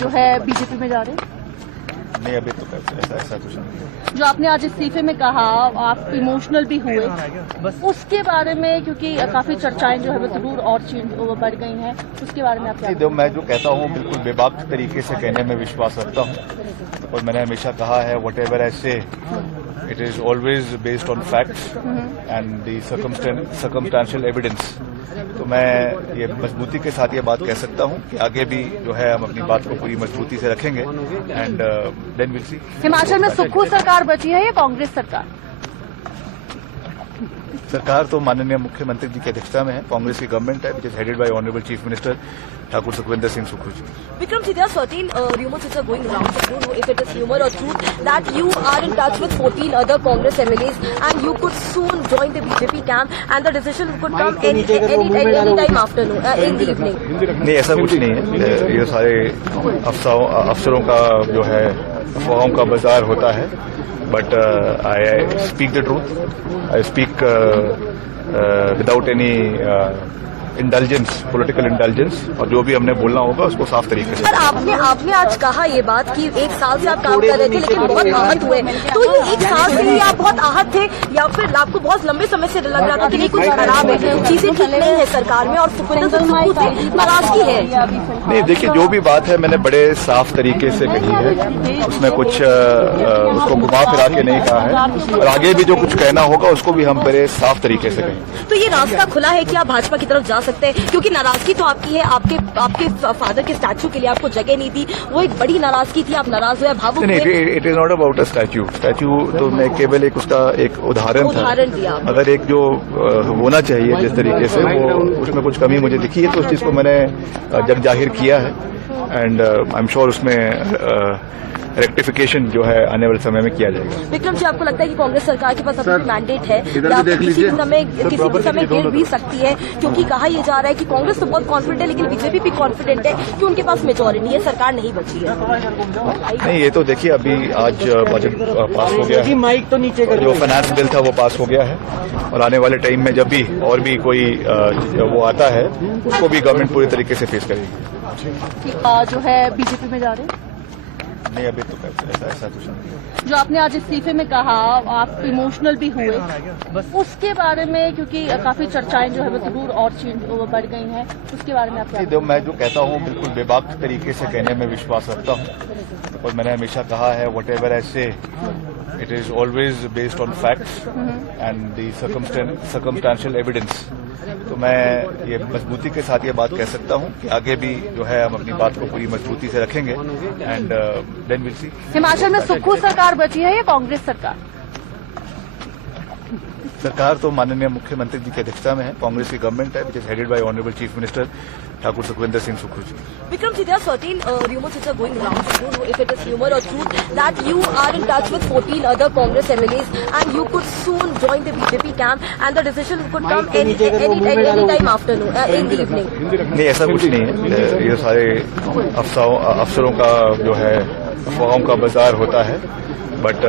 जो है बीजेपी में जा रहे हैं? नहीं, अभी तो ऐसा कुछ नहीं। जो आपने आज इस्तीफे में कहा, आप इमोशनल भी हुए, उसके बारे में, क्योंकि काफी चर्चाएं जो है वो जरूर और बढ़ गई हैं, उसके बारे में आप क्या? नहीं, मैं जो कहता हूँ बिल्कुल बेबाक तरीके से कहने में विश्वास रखता हूँ और मैंने हमेशा कहा है वट एवर आई से it is always based on facts and the circumstantial evidence. तो मैं ये मजबूती के साथ ये बात कह सकता हूँ कि आगे भी जो है हम अपनी बात को पूरी मजबूती से रखेंगे and then will see. Himachal में सुक्खू सरकार बची है या कांग्रेस सरकार? सरकार तो माननीय मुख्यमंत्री जी की अध्यक्षता में है। कांग्रेस की गवर्नमेंट है which is headed by honourable chief minister Thakur Sukhvinder Singh Sukhu ji. Vikram, there are certain rumors which are going around. So don't know if it is rumor or truth that you are in touch with 14 other Congress MLAs and you could soon join the BJP camp and the decision could come any time afternoon in the evening. नहीं, ऐसा कुछ नहीं है। ये सारे अफसरों का जो है अफवाहों का बाजार होता है। But I speak the truth, I speak without any intelligence, political intelligence, और जो भी हमने बोलना होगा उसको साफ तरीके से। सर, आपने आज कहा ये बात कि एक साल से आप काम कर रहे थे लेकिन बहुत आहत हुए, तो ये एक साल के लिए आप बहुत आहत थे या फिर आपको बहुत लंबे समय से लग रहा था कि नहीं कुछ खराब है, चीजें ठीक नहीं है सरकार में और सुखविंदर सिंह सुक्खू से नाराजगी है? नहीं, देखिए, जो भी बात है मैंने बड़े साफ तरीके से कही है, उसमें कुछ उसको घुमा फिरा के नहीं कहा है और आगे भी जो कुछ कहना होगा उसको भी हम बड़े साफ तरीके से कहेंगे। तो ये रास्ता खुला है कि आप भाजपा की तरफ जा सकते हैं, क्योंकि नाराजगी तो आपकी है, आपके फादर के स्टैचू के लिए आपको जगह नहीं दी, वो एक बड़ी नाराजगी थी, आप नाराज हुए, भावुक हुए। It is not about a statue तो मैं केवल एक उसका एक उदाहरण दिया। अगर एक जो होना चाहिए जिस तरीके से वो उसमें कुछ कमी मुझे दिखी है तो उस चीज को मैंने जग जाहिर किया है एंड आई एम श्योर उसमें रेक्टिफिकेशन जो है आने वाले समय में किया जाएगा। विक्रम जी, आपको लगता है कि कांग्रेस सरकार के पास अभी मैंडेट है या किसी भी समय गिर भी सकती है, क्योंकि कहा यह जा रहा है कि कांग्रेस तो बहुत कॉन्फिडेंट है लेकिन बीजेपी भी कॉन्फिडेंट है कि उनके पास मेजॉरिटी है, सरकार नहीं बची है? नहीं, ये तो देखिए, अभी आज बजट पास हो गया है, जो फाइनेंस बिल था वो पास हो गया है और आने वाले टाइम में जब भी और भी कोई वो आता है उसको भी गवर्नमेंट पूरी तरीके से फेस करेगी। जो है बीजेपी में जा रहे हैं? नहीं, अभी तो ऐसा कुछ नहीं। जो आपने आज इस्तीफे में कहा, आप इमोशनल भी हुए, उसके बारे में, क्योंकि काफी चर्चाएं जो है वो जरूर और बढ़ गई हैं, उसके बारे में आप क्या? मैं जो कहता हूँ बिल्कुल बेबाक तरीके से कहने में विश्वास रखता हूँ और मैंने हमेशा कहा है वट एवर आई से it is always based on facts and the circumstantial evidence. तो मैं ये मजबूती के साथ ये बात कह सकता हूँ कि आगे भी जो है हम अपनी बात को पूरी मजबूती से रखेंगे and then will see. Himachal में सुक्खू सरकार बची है या कांग्रेस सरकार? सरकार तो माननीय मुख्यमंत्री जी की अध्यक्षता में है। कांग्रेस की गवर्नमेंट है which is headed by honourable chief minister Thakur Sukhvinder Singh Sukhu ji. Vikram, there are certain rumors which are going around. So don't know if it is rumor or truth that you are in touch with 14 other Congress MLAs and you could soon join the BJP camp and the decision could come any time afternoon in the evening. नहीं, ऐसा कुछ नहीं है। ये सारे अफसरों का जो है अफवाहों का बाजार होता है। But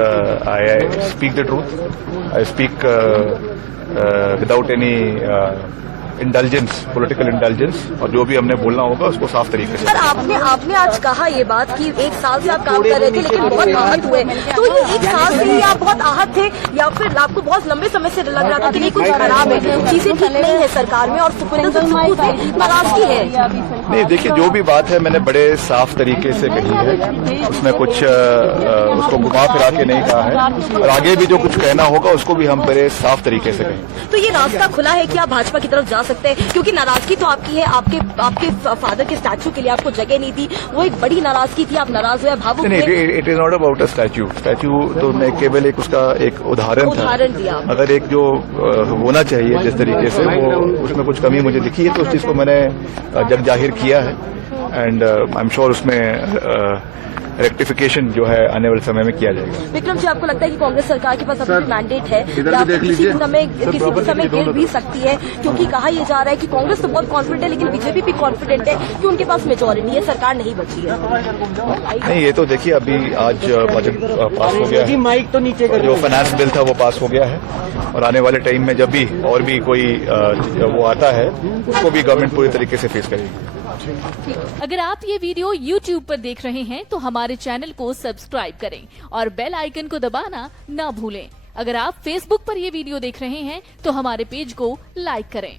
I speak the truth, I speak without any intelligence, political intelligence, और जो भी हमने बोलना होगा उसको साफ तरीके से। सर, आपने आज कहा ये बात कि एक साल से आप काम कर रहे थे लेकिन बहुत आहत हुए, तो ये एक साल के लिए आप बहुत आहत थे या फिर आपको बहुत लंबे समय से लग रहा था कि नहीं कुछ खराब है, चीजें ठीक नहीं है सरकार में और सुखविंदर सिंह सुक्खू से नाराजगी है? नहीं, देखिए, जो भी बात है मैंने बड़े साफ तरीके से कही है, उसमें कुछ उसको घुमा फिरा के नहीं कहा है और आगे भी जो कुछ कहना होगा उसको भी हम बड़े साफ तरीके से कहेंगे। तो ये रास्ता खुला है कि आप भाजपा की तरफ जा सकते हैं, क्योंकि नाराजगी तो आपकी है, आपके फादर के स्टैचू के लिए आपको जगह नहीं दी, वो एक बड़ी नाराजगी थी, आप नाराज हुए, भावुक हुए। It is not about a statue तो मैं केवल एक उसका एक उदाहरण दिया। अगर एक जो होना चाहिए जिस तरीके से वो उसमें कुछ कमी मुझे दिखी है तो उस चीज को मैंने जग जाहिर किया है एंड आई एम श्योर उसमें रेक्टिफिकेशन जो है आने वाले समय में किया जाएगा। विक्रम जी, आपको लगता है कि कांग्रेस सरकार के पास अभी मैंडेट है या किसी भी समय गिर भी सकती है, क्योंकि कहा यह जा रहा है कि कांग्रेस तो बहुत कॉन्फिडेंट है लेकिन बीजेपी भी कॉन्फिडेंट है कि उनके पास मेजॉरिटी है, सरकार नहीं बची है? नहीं, ये तो देखिए, अभी आज बजट पास हो गया है, जो फाइनेंस बिल था वो पास हो गया है और आने वाले टाइम में जब भी और भी कोई वो आता है उसको भी गवर्नमेंट पूरी तरीके से फेस करेगी। अगर आप ये वीडियो YouTube पर देख रहे हैं तो हमारे चैनल को सब्सक्राइब करें और बेल आइकन को दबाना ना भूलें। अगर आप Facebook पर ये वीडियो देख रहे हैं तो हमारे पेज को लाइक करें।